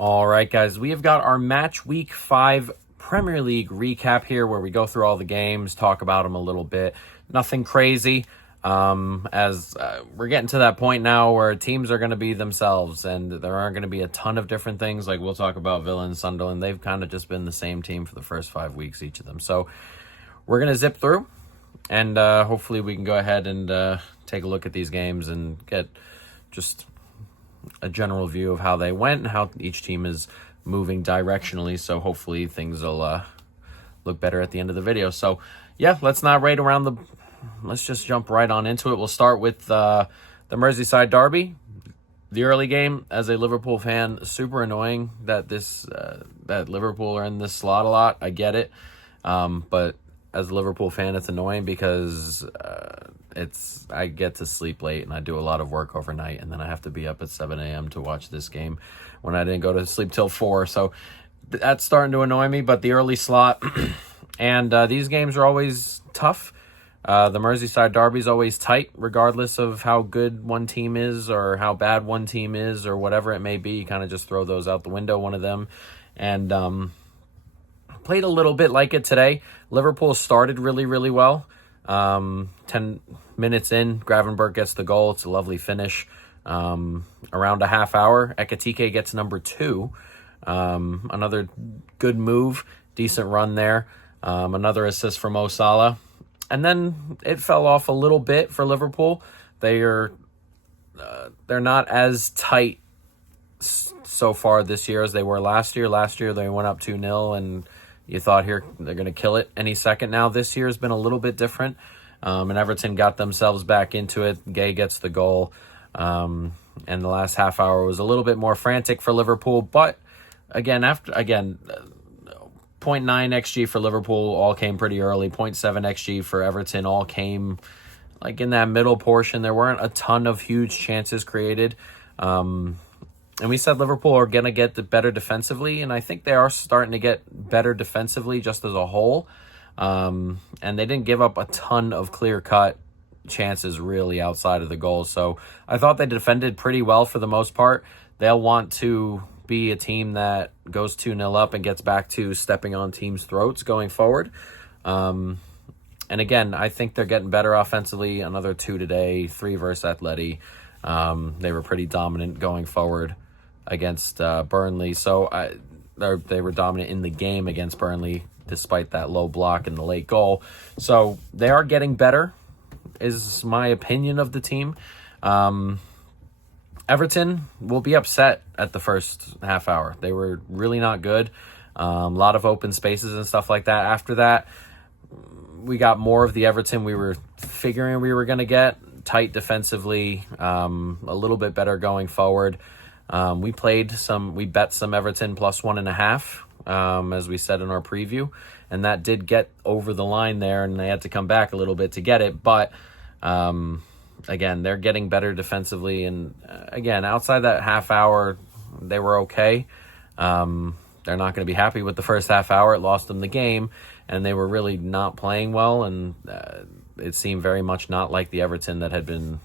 All right, guys, we have got our Match Week 5 Premier League recap here where we go through all the games, talk about them a little bit. Nothing crazy, as we're getting to that point now where teams are going to be themselves and there aren't going to be a ton of different things. Like we'll talk about Villa and Sunderland. They've kind of just been the same team for the first 5 weeks, each of them. So we're going to zip through and hopefully we can go ahead and take a look at these games and get just a general view of how they went and how each team is moving directionally. So hopefully things will look better at the end of the video. So yeah, let's just jump right on into it. We'll start with the Merseyside derby. The early game, as a Liverpool fan, super annoying that that Liverpool are in this slot a lot. I get it, but as a Liverpool fan, it's annoying because I get to sleep late and I do a lot of work overnight, and then I have to be up at 7 a.m. to watch this game when I didn't go to sleep till 4. So that's starting to annoy me. But the early slot and these games are always tough. The Merseyside derby is always tight, regardless of how good one team is or how bad one team is or whatever it may be. You kind of just throw those out the window, one of them. And played a little bit like it today. Liverpool started really, really well. 10 minutes in, Gravenberch gets the goal. It's a lovely finish. Around a half hour, Ekitike gets number 2. Another good move, decent run there. Another assist from Mo Salah. And then it fell off a little bit for Liverpool. They're not as tight so far this year as they were last year. Last year they went up 2-0 and you thought here they're going to kill it any second now. This year has been a little bit different. And Everton got themselves back into it. Gay gets the goal. And the last half hour was a little bit more frantic for Liverpool. But again, 0.9 XG for Liverpool all came pretty early. 0.7 XG for Everton all came like in that middle portion. There weren't a ton of huge chances created. And we said Liverpool are going to get better defensively, and I think they are starting to get better defensively just as a whole. And they didn't give up a ton of clear-cut chances really outside of the goal. So I thought they defended pretty well for the most part. They'll want to be a team that goes 2-0 up and gets back to stepping on teams' throats going forward. And again, I think they're getting better offensively. Another 2 today, 3 versus Atleti. They were pretty dominant going forward against Burnley. So they were dominant in the game against Burnley despite that low block and the late goal. So they are getting better, is my opinion of the team. Everton will be upset at the first half hour. They were really not good. A lot of open spaces and stuff like that. After that, we got more of the Everton we were figuring we were going to get. Tight defensively, a little bit better going forward. We bet some Everton plus 1.5, as we said in our preview, and that did get over the line there, and they had to come back a little bit to get it. But again, they're getting better defensively, and again, outside that half hour, they were okay. They're not going to be happy with the first half hour. It lost them the game, and they were really not playing well, and it seemed very much not like the Everton that had been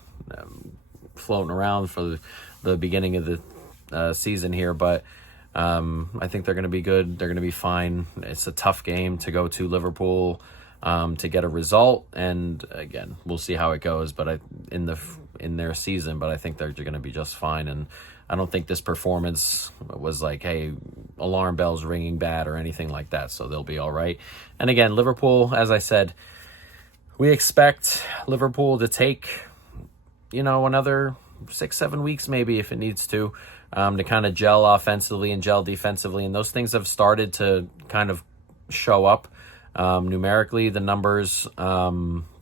floating around for the beginning of the season here. But I think they're going to be good. They're going to be fine. It's a tough game to go to Liverpool to get a result. And again, we'll see how it goes. But in their season, but I think they're going to be just fine. And I don't think this performance was like, hey, alarm bells ringing bad or anything like that. So they'll be all right. And again, Liverpool, as I said, we expect Liverpool to take, another 6-7 weeks maybe if it needs to kind of gel offensively and gel defensively. And those things have started to kind of show up numerically. The numbers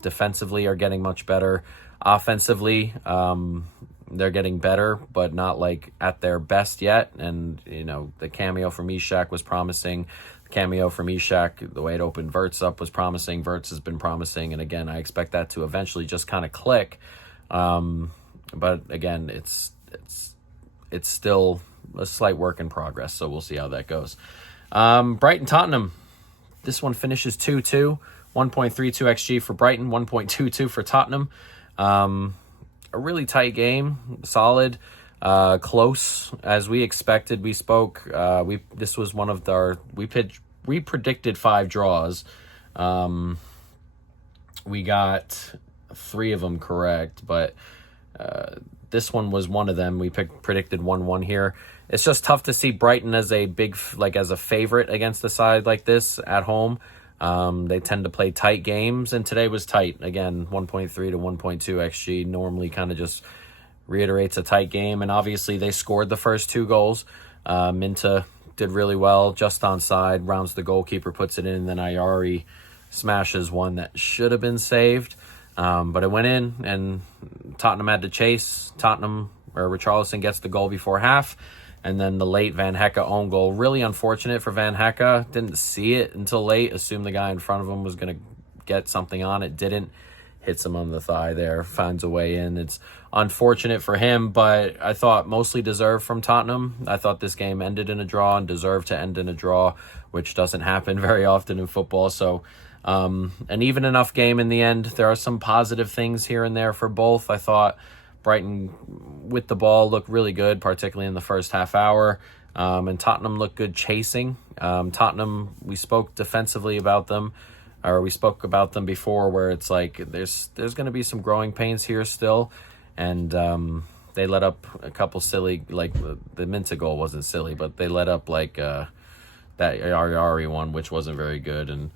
defensively are getting much better. Offensively, they're getting better, but not like at their best yet. And, the cameo from Ishak was promising. Cameo from Ishak, the way it opened Verts up was promising. Verts has been promising. And again, I expect that to eventually just kind of click. But again, it's still a slight work in progress. So we'll see how that goes. Brighton Tottenham. This one finishes 2-2. 1.32 XG for Brighton, 1.22 for Tottenham. A really tight game, solid. Close as we expected. We spoke. This was one of we predicted 5 draws. We got 3 of them correct, but this one was one of them. We predicted 1-1 here. It's just tough to see Brighton as a as a favorite against a side like this at home. They tend to play tight games, and today was tight. Again, 1.3 to 1.2 XG normally kind of just reiterates a tight game, and obviously they scored the first 2 goals. Minta did really well, just onside, rounds the goalkeeper, puts it in, and then Ayari smashes one that should have been saved. But it went in, and Tottenham had to chase. Richarlison gets the goal before half, and then the late Van Hecke own goal. Really unfortunate for Van Hecke. Didn't see it until late. Assumed the guy in front of him was going to get something on it. Didn't. Hits him on the thigh there. Finds a way in. It's unfortunate for him, but I thought mostly deserved from Tottenham. I thought this game ended in a draw and deserved to end in a draw, which doesn't happen very often in football. So an even enough game in the end. There are some positive things here and there for both. I thought Brighton with the ball looked really good, particularly in the first half hour. And Tottenham looked good chasing. Tottenham, we spoke defensively about them, or we spoke about them before, where it's like there's going to be some growing pains here still. And they let up a couple silly, like the Minta goal wasn't silly, but they let up that Ayari one, which wasn't very good. And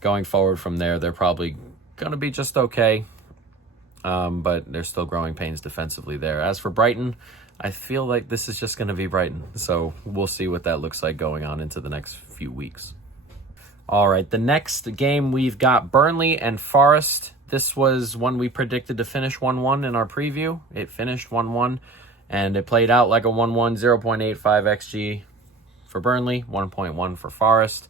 going forward from there, they're probably going to be just okay. But there's still growing pains defensively there. As for Brighton, I feel like this is just going to be Brighton. So we'll see what that looks like going on into the next few weeks. All right, the next game we've got Burnley and Forest. This was one we predicted to finish 1-1 in our preview. It finished 1-1, and it played out like a 1-1, 0.85 XG for Burnley, 1.1 for Forest.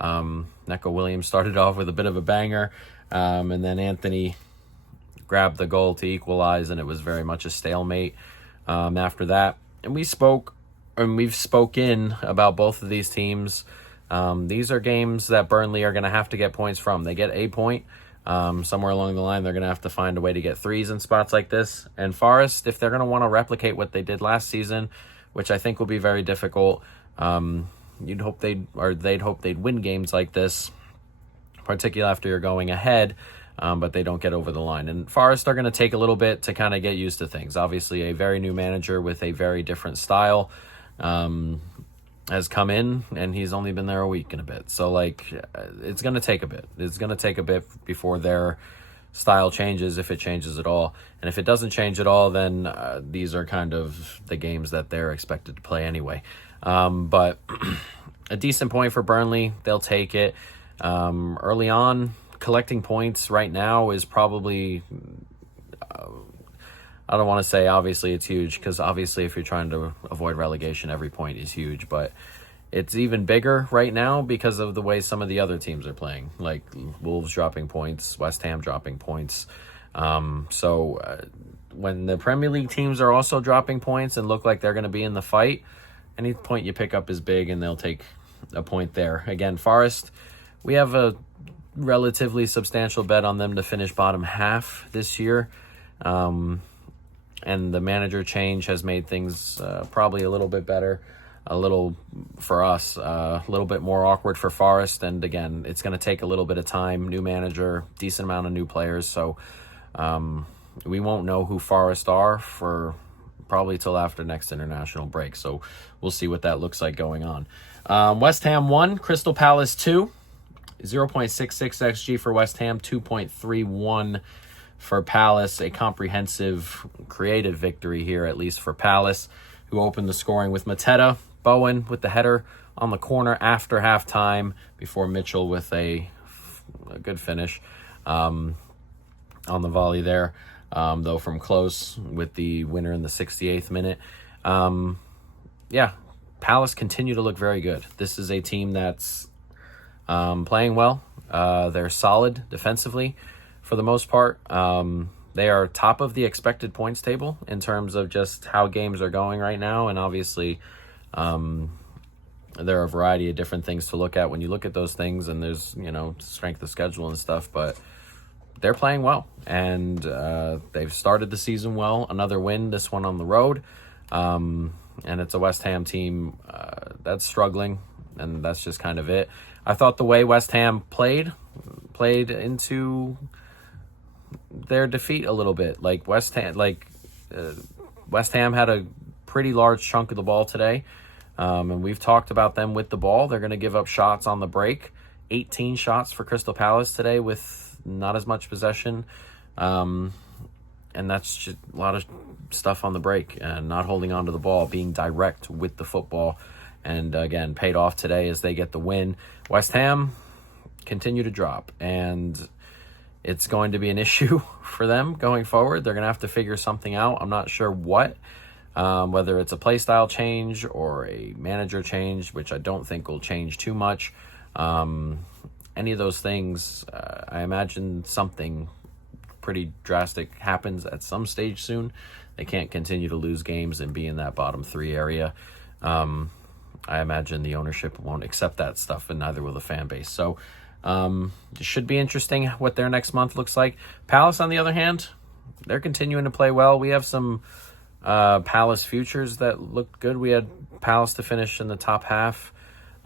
Neco Williams started off with a bit of a banger, and then Anthony grabbed the goal to equalize, and it was very much a stalemate after that. And we've spoken about both of these teams. These are games that Burnley are going to have to get points from. They get a point. Somewhere along the line, they're going to have to find a way to get 3s in spots like this. And Forest, if they're going to want to replicate what they did last season, which I think will be very difficult, they'd hope they'd win games like this, particularly after you're going ahead, but they don't get over the line. And Forest are going to take a little bit to kind of get used to things. Obviously, a very new manager with a very different style has come in, and he's only been there a week and a bit. So, it's going to take a bit. It's going to take a bit before their style changes, if it changes at all. And if it doesn't change at all, then these are kind of the games that they're expected to play anyway. But a decent point for Burnley. They'll take it. Early on, collecting points right now is probably... I don't want to say obviously it's huge, because obviously if you're trying to avoid relegation, every point is huge. But it's even bigger right now because of the way some of the other teams are playing, like Wolves dropping points, West Ham dropping points. So when the Premier League teams are also dropping points and look like they're going to be in the fight, any point you pick up is big, and they'll take a point there. Again, Forest, we have a relatively substantial bet on them to finish bottom half this year. And the manager change has made things probably a little bit better, a little for us, a little bit more awkward for Forest. And again, it's going to take a little bit of time. New manager, decent amount of new players. So we won't know who Forest are for probably till after next international break. So we'll see what that looks like going on. West Ham 1, Crystal Palace 2, 0.66 XG for West Ham, 2.31 for Palace. A comprehensive, creative victory here, at least for Palace, who opened the scoring with Mateta. Bowen with the header on the corner after halftime, before Mitchell with a good finish on the volley there, though from close, with the winner in the 68th minute. Palace continue to look very good. This is a team that's playing well. They're solid defensively for the most part. They are top of the expected points table in terms of just how games are going right now. And obviously, there are a variety of different things to look at when you look at those things, and there's, strength of schedule and stuff, but they're playing well. And they've started the season well. Another win, this one on the road. And it's a West Ham team that's struggling, and that's just kind of it. I thought the way West Ham played into their defeat a little bit. West Ham had a pretty large chunk of the ball today, and we've talked about them with the ball. They're going to give up shots on the break. 18 shots for Crystal Palace today with not as much possession, and that's just a lot of stuff on the break and not holding on to the ball, being direct with the football, and again paid off today as they get the win. West Ham continue to drop, and it's going to be an issue for them going forward. They're going to have to figure something out. I'm not sure what, whether it's a play style change or a manager change, which I don't think will change too much. Any of those things, I imagine something pretty drastic happens at some stage soon. They can't continue to lose games and be in that bottom three area. I imagine the ownership won't accept that stuff, and neither will the fan base. So it should be interesting what their next month looks like. Palace, on the other hand, they're continuing to play well. We have some Palace futures that look good. We had Palace to finish in the top half.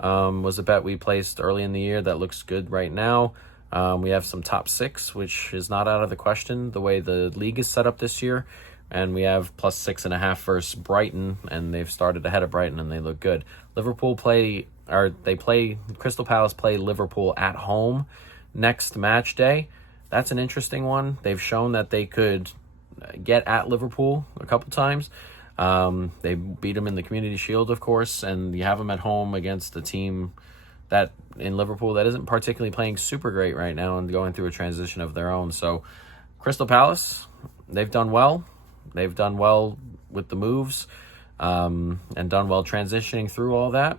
Was a bet we placed early in the year that looks good right now. We have some top six, which is not out of the question the way the league is set up this year. And we have plus 6.5 versus Brighton, and they've started ahead of Brighton, and they look good. Crystal Palace play Liverpool at home next match day. That's an interesting one. They've shown that they could get at Liverpool a couple times. They beat them in the Community Shield, of course, and you have them at home against a team that in Liverpool that isn't particularly playing super great right now and going through a transition of their own. So Crystal Palace, they've done well. They've done well with the moves, and done well transitioning through all that.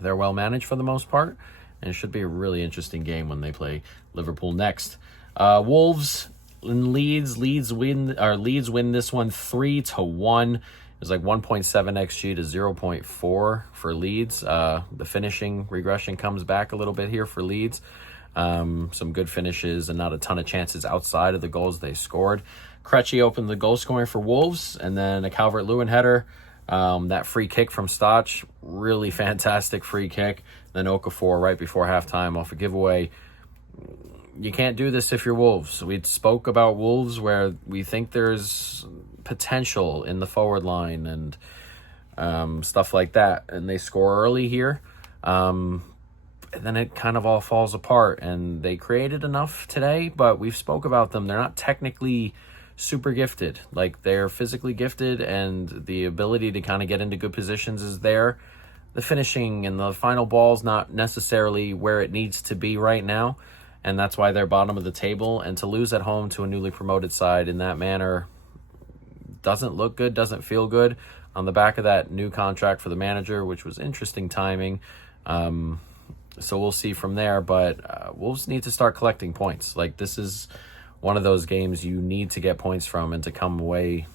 They're well managed for the most part, and it should be a really interesting game when they play Liverpool next. Wolves and Leeds. Leeds win this one 3-1. It's like 1.7 xG to 0.4 for Leeds. The finishing regression comes back a little bit here for Leeds. Some good finishes and not a ton of chances outside of the goals they scored. Krejci opened the goal scoring for Wolves, and then a Calvert-Lewin header. That free kick from Stoch, really fantastic free kick. Then Okafor right before halftime off a giveaway. You can't do this if you're Wolves. We spoke about Wolves where we think there's potential in the forward line and stuff like that, and they score early here. And then it kind of all falls apart, and they created enough today, but we've spoke about them. They're not technically super gifted. Like, they're physically gifted, and the ability to kind of get into good positions is there. The finishing and the final ball's not necessarily where it needs to be right now, and that's why they're bottom of the table. And to lose at home to a newly promoted side in that manner doesn't look good, doesn't feel good on the back of that new contract for the manager, which was interesting timing. So we'll see from there, but Wolves need to start collecting points. Like, this is one of those games you need to get points from, and to come away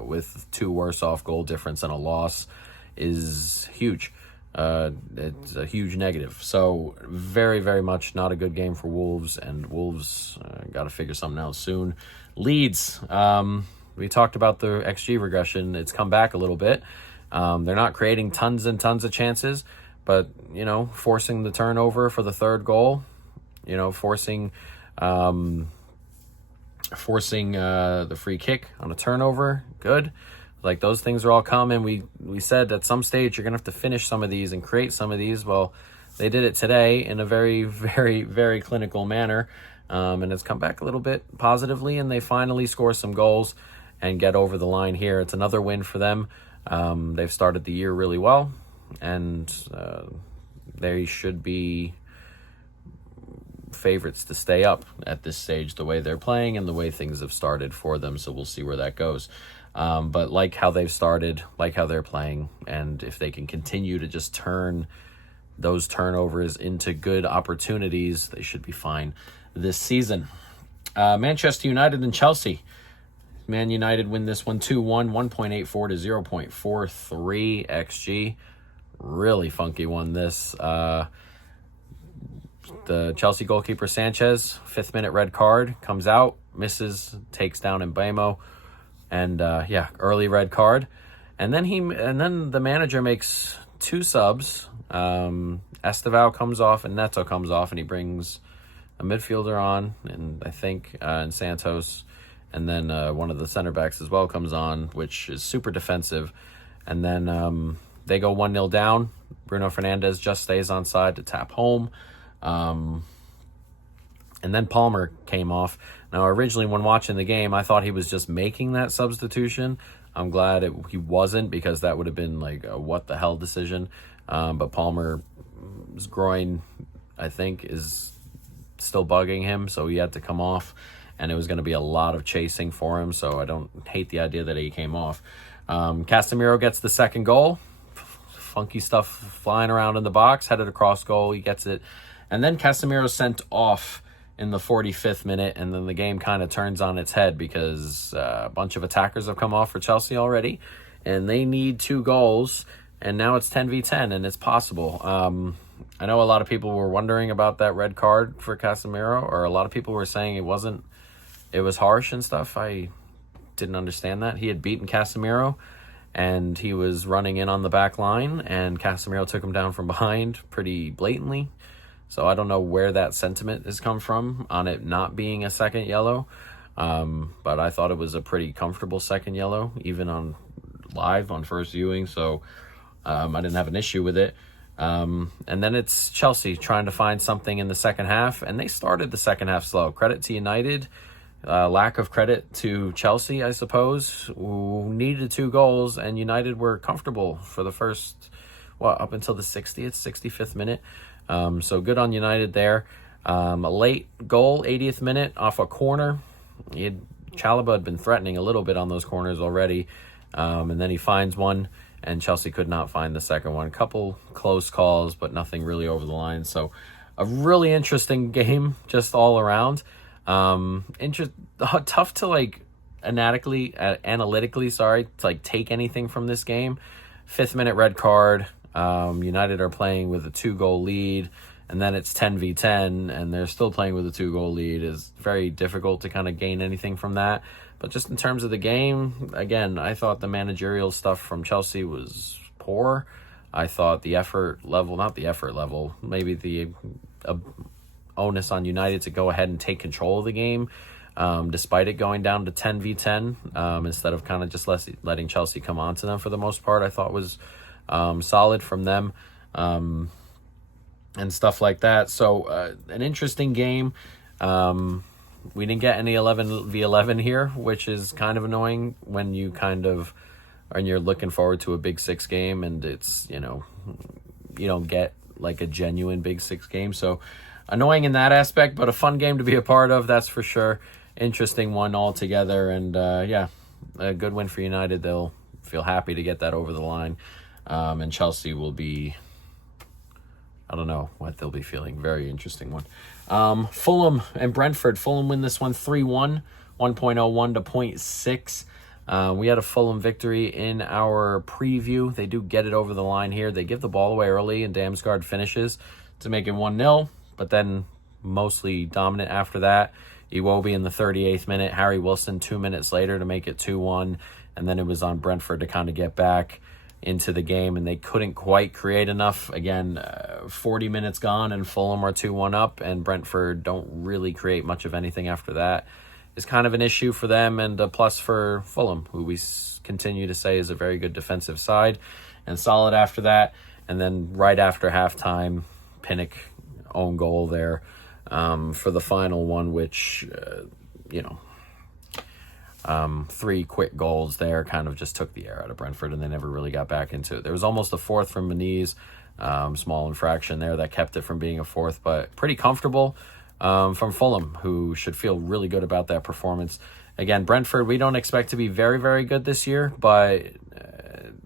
with two worse off goal difference and a loss is huge. It's a huge negative. So very, very much not a good game for Wolves, and Wolves got to figure something out soon. Leeds, we talked about the XG regression. It's come back a little bit. They're not creating tons and tons of chances, but, forcing the turnover for the third goal, forcing the free kick on a turnover, good. Like, those things are all common. We said at some stage you're going to have to finish some of these and create some of these. Well, they did it today in a very, very, very clinical manner, and it's come back a little bit positively, and they finally score some goals and get over the line here. It's another win for them. They've started the year really well, and they should be favorites to stay up at this stage, the way they're playing and the way things have started for them. So we'll see where that goes. But like how they've started, like how they're playing, and if they can continue to just turn those turnovers into good opportunities, they should be fine this season. Manchester United and Chelsea. Man United win this one 2-1, 1.84 to 0.43 XG. Really funky one this. The Chelsea goalkeeper Sanchez, 5th minute red card, comes out, misses, takes down Mbeumo, and early red card. And then the manager makes two subs. Estevao comes off and Neto comes off, and he brings a midfielder on, and I think and Santos, and then one of the center backs as well comes on, which is super defensive. And then they go 1-0 down. Bruno Fernandes just stays on side to tap home. And then Palmer came off. Now, originally when watching the game, I thought he was just making that substitution. I'm glad he wasn't, because that would have been like a what the hell decision. But Palmer's groin, I think, is still bugging him, so he had to come off, and it was going to be a lot of chasing for him, so I don't hate the idea that he came off. Casemiro gets the second goal. Funky stuff flying around in the box, headed across goal, he gets it. And then Casemiro sent off in the 45th minute, and then the game kind of turns on its head, because a bunch of attackers have come off for Chelsea already, and they need 2 goals, and now it's 10v10, and it's possible. I know a lot of people were wondering about that red card for Casemiro, or a lot of people were saying it was harsh and stuff. I didn't understand that. He had beaten Casemiro, and he was running in on the back line, and Casemiro took him down from behind pretty blatantly. So I don't know where that sentiment has come from on it not being a second yellow. But I thought it was a pretty comfortable second yellow, even on live on first viewing. So I didn't have an issue with it. And then it's Chelsea trying to find something in the second half, and they started the second half slow. Credit to United. Lack of credit to Chelsea, I suppose, who needed 2 goals, and United were comfortable for the first, up until the 60th, 65th minute. So good on United there. A late goal, 80th minute, off a corner. Chalobah had been threatening a little bit on those corners already, and then he finds one, and Chelsea could not find the second one. Couple close calls, but nothing really over the line. So a really interesting game just all around. Tough to analytically, to take anything from this game. 5th minute red card. United are playing with a 2-goal lead, and then it's 10v10, and they're still playing with a 2-goal lead. Is very difficult to kind of gain anything from that. But just in terms of the game, again, I thought the managerial stuff from Chelsea was poor. I thought the maybe the onus on United to go ahead and take control of the game, despite it going down to 10v10, instead of kind of just letting Chelsea come on to them for the most part, I thought was solid from them, and stuff like that. So an interesting game. We didn't get any 11v11 here, which is kind of annoying when you're looking forward to a Big Six game, and it's, you don't get like a genuine Big Six game. So annoying in that aspect, but a fun game to be a part of, that's for sure. Interesting one altogether, and a good win for United. They'll feel happy to get that over the line, and Chelsea will be, I don't know what they'll be feeling. Very interesting one. Fulham and Brentford. Fulham win this one 3-1, 1.01 to 0.6. We had a Fulham victory in our preview. They do get it over the line here. They give the ball away early, and Damsgaard finishes to make it 1-0, but then mostly dominant after that. Iwobi in the 38th minute, Harry Wilson 2 minutes later to make it 2-1, and then it was on Brentford to kind of get back into the game, and they couldn't quite create enough. Again, 40 minutes gone, and Fulham are 2-1 up, and Brentford don't really create much of anything after that. Is kind of an issue for them, and a plus for Fulham, who we continue to say is a very good defensive side, and solid after that. And then right after halftime, Pinnock own goal there for the final one, which, 3 quick goals there kind of just took the air out of Brentford, and they never really got back into it. There was almost a 4th from Muniz, small infraction there that kept it from being a 4th, but pretty comfortable from Fulham, who should feel really good about that performance. Again, Brentford, we don't expect to be very, very good this year, but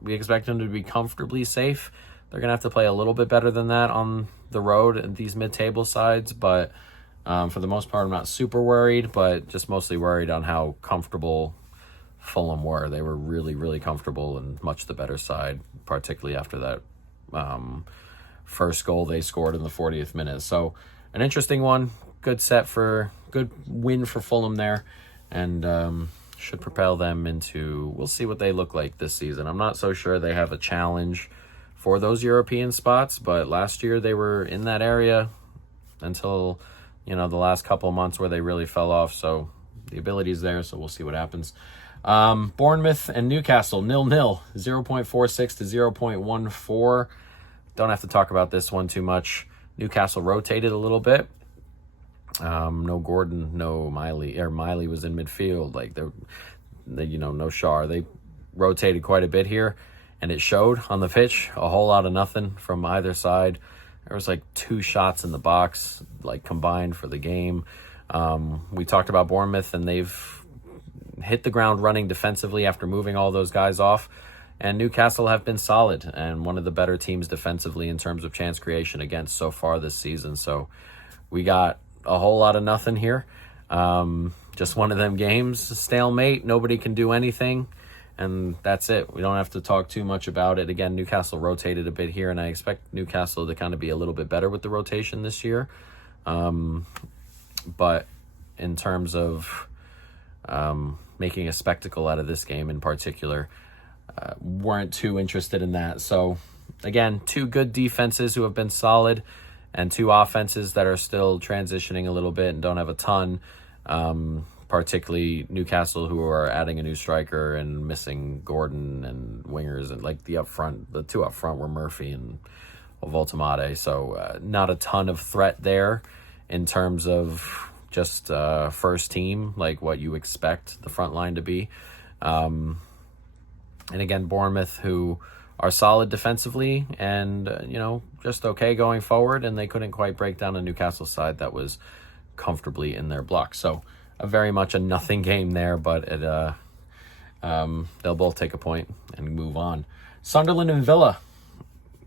we expect them to be comfortably safe. They're going to have to play a little bit better than that on the road at these mid-table sides, but for the most part, I'm not super worried, but just mostly worried on how comfortable Fulham were. They were really, really comfortable and much the better side, particularly after that first goal they scored in the 40th minute. So an interesting one, good win for Fulham there, and should propel them into, we'll see what they look like this season. I'm not so sure they have a challenge for those European spots, but last year they were in that area until, the last couple of months where they really fell off. So the ability's there, so we'll see what happens. Bournemouth and Newcastle, 0-0, 0.46 to 0.14. Don't have to talk about this one too much. Newcastle rotated a little bit. No Gordon, no Miley, or Miley was in midfield. Like no Shar. They rotated quite a bit here, and it showed on the pitch. A whole lot of nothing from either side. There was 2 shots in the box, combined for the game. We talked about Bournemouth, and they've hit the ground running defensively after moving all those guys off. And Newcastle have been solid and one of the better teams defensively in terms of chance creation against so far this season. So we got a whole lot of nothing here. Just one of them games, stalemate. Nobody can do anything. And that's it. We don't have to talk too much about it. Again, Newcastle rotated a bit here, and I expect Newcastle to kind of be a little bit better with the rotation this year. But in terms of making a spectacle out of this game in particular, weren't too interested in that. So, again, 2 good defenses who have been solid and 2 offenses that are still transitioning a little bit and don't have a ton. Particularly Newcastle, who are adding a new striker and missing Gordon and wingers, and the 2 up front were Murphy and Voltamade. So not a ton of threat there in terms of just first team, like what you expect the front line to be. And again, Bournemouth, who are solid defensively and, just okay going forward, and they couldn't quite break down a Newcastle side that was comfortably in their block. So very much a nothing game there, but they'll both take a point and move on. Sunderland and Villa.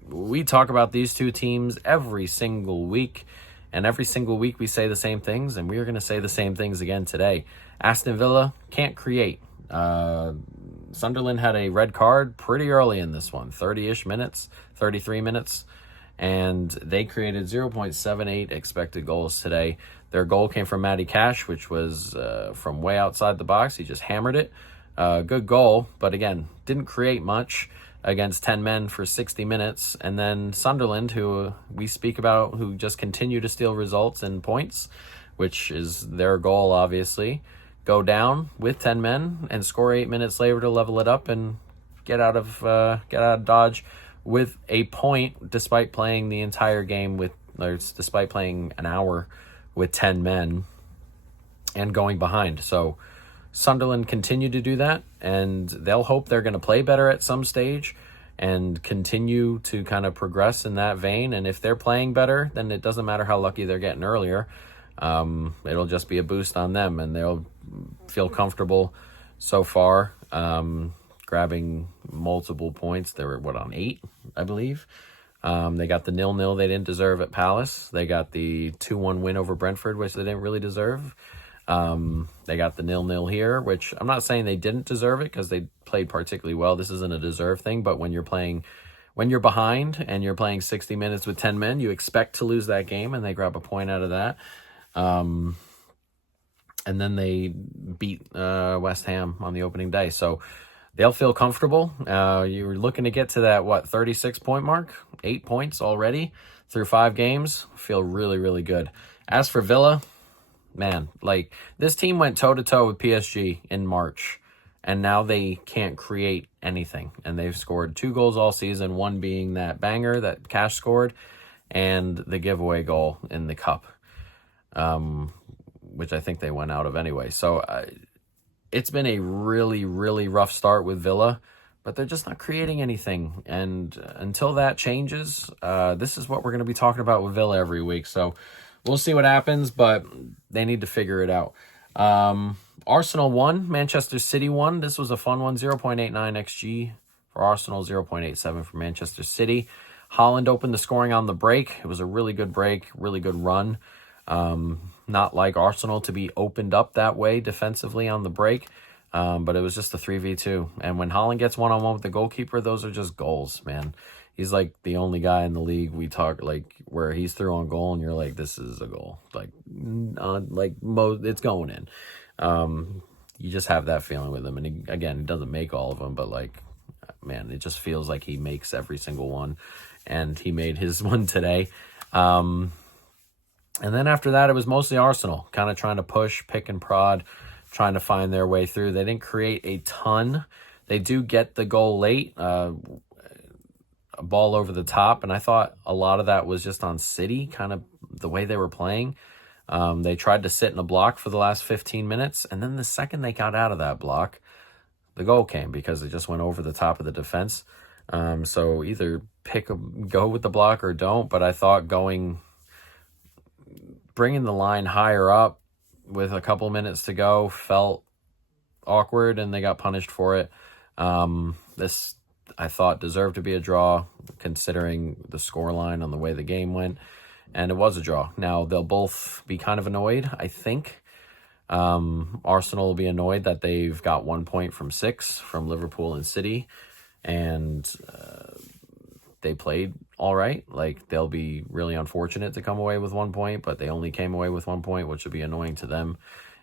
We talk about these 2 teams every single week, and every single week we say the same things, and we are going to say the same things again today. Aston Villa can't create. Sunderland had a red card pretty early in this one, 30-ish minutes, 33 minutes, and they created 0.78 expected goals today. Their goal came from Matty Cash, which was from way outside the box. He just hammered it. Good goal, but again, didn't create much against 10 men for 60 minutes. And then Sunderland, who we speak about, who just continue to steal results and points, which is their goal, obviously, go down with 10 men and score 8 minutes later to level it up and get out of Dodge with a point, despite playing the entire game despite playing an hour with 10 men and going behind. So Sunderland continue to do that, and they'll hope they're going to play better at some stage and continue to kind of progress in that vein. And if they're playing better, then it doesn't matter how lucky they're getting earlier. It'll just be a boost on them, and they'll feel comfortable so far, grabbing multiple points. They were, on 8, I believe. They got the 0-0 they didn't deserve at Palace. They got the 2-1 win over Brentford, which they didn't really deserve. They got the 0-0 here, which I'm not saying they didn't deserve it because they played particularly well. This isn't a deserved thing, but when you're behind and you're playing 60 minutes with 10 men, you expect to lose that game, and they grab a point out of that. And then they beat West Ham on the opening day. So they'll feel comfortable. You're looking to get to that, 36-point mark? 8 points already through 5 games. Feel really, really good. As for Villa, man, this team went toe-to-toe with PSG in March, and now they can't create anything. And they've scored 2 goals all season, one being that banger that Cash scored, and the giveaway goal in the cup, which I think they went out of anyway. So it's been a really, really rough start with Villa, but they're just not creating anything. And until that changes, this is what we're going to be talking about with Villa every week. So we'll see what happens, but they need to figure it out. Arsenal won. Manchester City won. This was a fun one. 0.89 XG for Arsenal, 0.87 for Manchester City. Haaland opened the scoring on the break. It was a really good break, really good run. Not like Arsenal to be opened up that way defensively on the break, but it was just a 3v2. And when Haaland gets one-on-one with the goalkeeper, those are just goals, man. He's like the only guy in the league we talk where he's through on goal and you're like, this is a goal. It's going in. you just have that feeling with him. And again, he doesn't make all of them, but like, man, it just feels like he makes every single one. And he made his one today. And then after that, it was mostly Arsenal, kind of trying to push, pick and prod, trying to find their way through. They didn't create a ton. They do get the goal late, a ball over the top. And I thought a lot of that was just on City, kind of the way they were playing. They tried to sit in a block for the last 15 minutes. And then the second they got out of that block, the goal came because it just went over the top of the defense. So either go with the block or don't. But I thought bringing the line higher up with a couple minutes to go felt awkward, and they got punished for it. This, I thought, deserved to be a draw considering the scoreline on the way the game went, and it was a draw. Now they'll both be kind of annoyed, I think. Arsenal will be annoyed that they've got 1 point from 6 from Liverpool and City, and they played all right. Like, they'll be really unfortunate to come away with 1 point, but they only came away with 1 point, which would be annoying to them.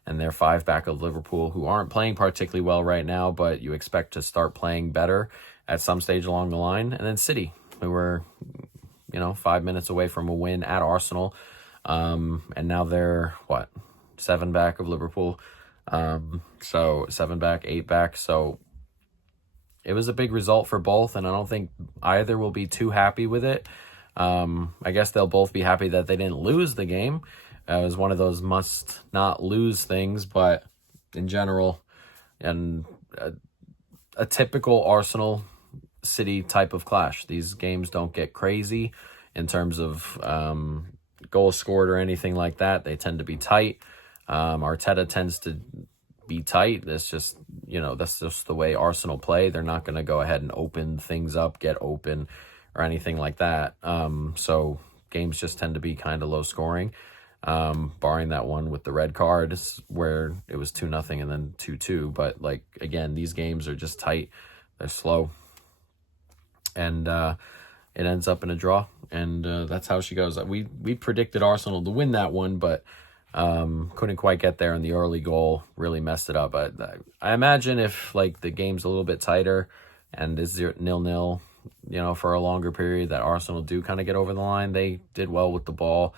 And they're 5 back of Liverpool, who aren't playing particularly well right now, but you expect to start playing better at some stage along the line. And then City, who were, 5 minutes away from a win at Arsenal. And now they're, 7 back of Liverpool. So 7 back, 8 back. So it was a big result for both, and I don't think either will be too happy with it. I guess they'll both be happy that they didn't lose the game. It was one of those must not lose things, but in general, and a typical Arsenal City type of clash. These games don't get crazy in terms of goals scored or anything like that. They tend to be tight. Arteta tends to be tight. That's just the way Arsenal play. They're not going to go ahead and open things up, get open, or anything like that. So games just tend to be kind of low scoring. Barring that one with the red card where it was 2-0 and then 2-2. But like, again, these games are just tight. They're slow. And it ends up in a draw. And that's how she goes. We predicted Arsenal to win that one, but couldn't quite get there, and the early goal really messed it up. I imagine if like the game's a little bit tighter and is 0-0, for a longer period, that Arsenal do kind of get over the line. They did well with the ball.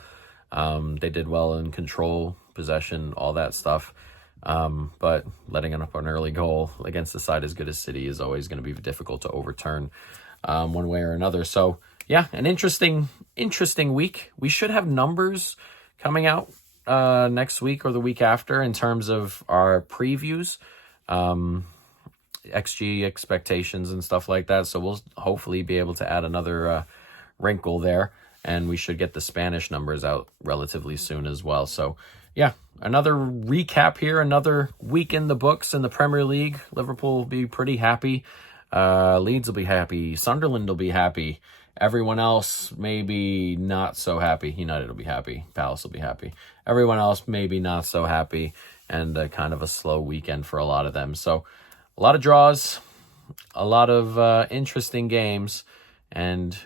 They did well in control, possession, all that stuff. But letting up an early goal against a side as good as City is always going to be difficult to overturn one way or another. So yeah, an interesting week. We should have numbers coming out next week or the week after in terms of our previews, XG expectations and stuff like that. So we'll hopefully be able to add another wrinkle there, and we should get the Spanish numbers out relatively soon as well. So yeah, another recap here, another week in the books in the Premier League. Liverpool will be pretty happy. Leeds will be happy. Sunderland will be happy. Everyone else maybe not so happy. United will be happy. Palace will be happy. Everyone else maybe not so happy, and kind of a slow weekend for a lot of them. So a lot of draws, a lot of interesting games, and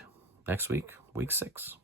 next week, week 6.